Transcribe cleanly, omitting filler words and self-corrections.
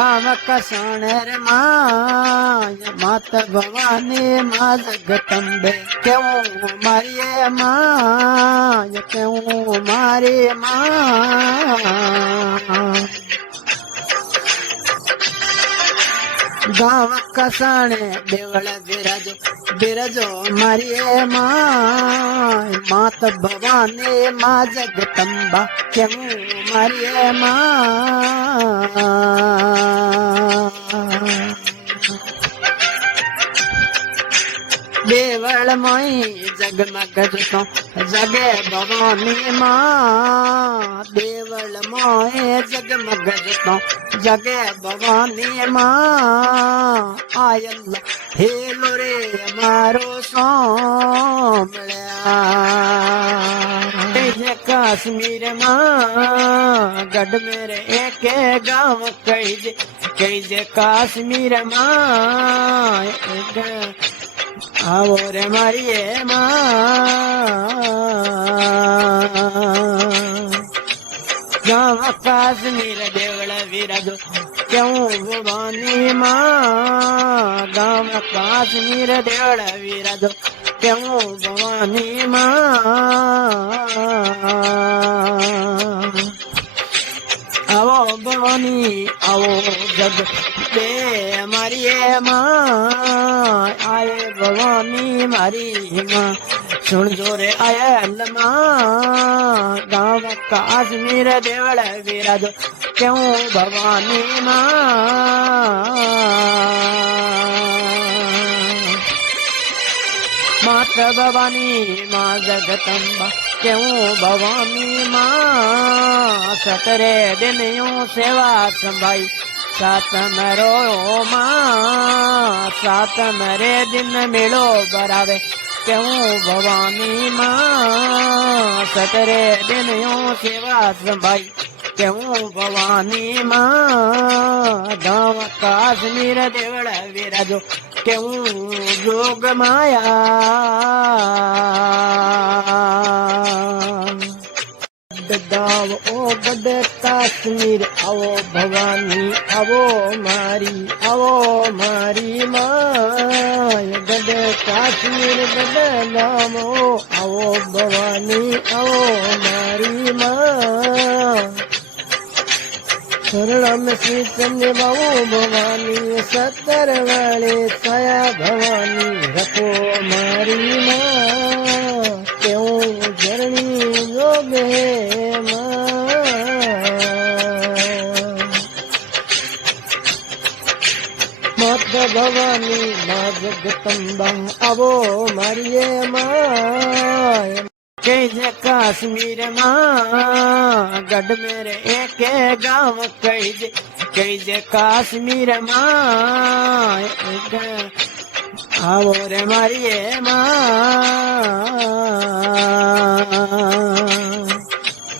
રામ કસણર માં માત ભવાની માં જગતંબે કેવું મારી માં કેવું મારી માં ગામ કસણે દેવળ બિરાજો બિરાજો મારી માં માત ભવાની માં જગતંબા કેવું મારી માં દેવળ મોઈ જગમગ જતો જગે ભવાની માં દેવળ મોએ જગમગ જતો જગે ભવાની માં આયલ્લા હેલો રે મારો સોમળ્યા જે કાશ્મીર માં ગઢ મેરે એક ગામ કઈ જે કાશ્મીર માં આવો રે મારી માં ગામ કાશ્મીર દેવળ વિરાજો કેવું ભવાની માં ગામ કાશ્મીર દેવળ વિરાજો કેવું ભવાની માં આવો ભવાની આવો જગ બે મારી માં આયે ભવાની મારી માં સુણજો રે આયલ માં ગામ કાશ્મીર દેવળ વિરાજો કેવું ભવાની માં માત ભવાની માં જગતંબા કેવું ભવાની માં સતરે દિનયું સેવા સંભાઈ સાતમ રો માં સાતમ રે દિન મેળો બરાવે કેવું ભવાની માં સતરે દિનયું સેવા સંભાઈ કેવું ભવાની માં ગામ કાશ્મીર દેવળ વિરાજો કેવું જોગ માયા દાવ ઓ ગઢ કાશ્મીર આવો ભવાની આવો મારી માં ગઢ કાશ્મીર ગઢ નામો આવો ભવાની આવો મારી માં શરણમ શ્રી ચંદ્ર બાબુ ભવાની સત્તર વાળે છાયા ભવાની રખો મારી માં કેવું જરણી જોગે માત ભવાની માં જગતંબા આવો મારી માં કઈ જે કાશ્મીર માં ગઢ મેરે એક ગામ કઈ જે કાશ્મીર માં આવો રે મારી માં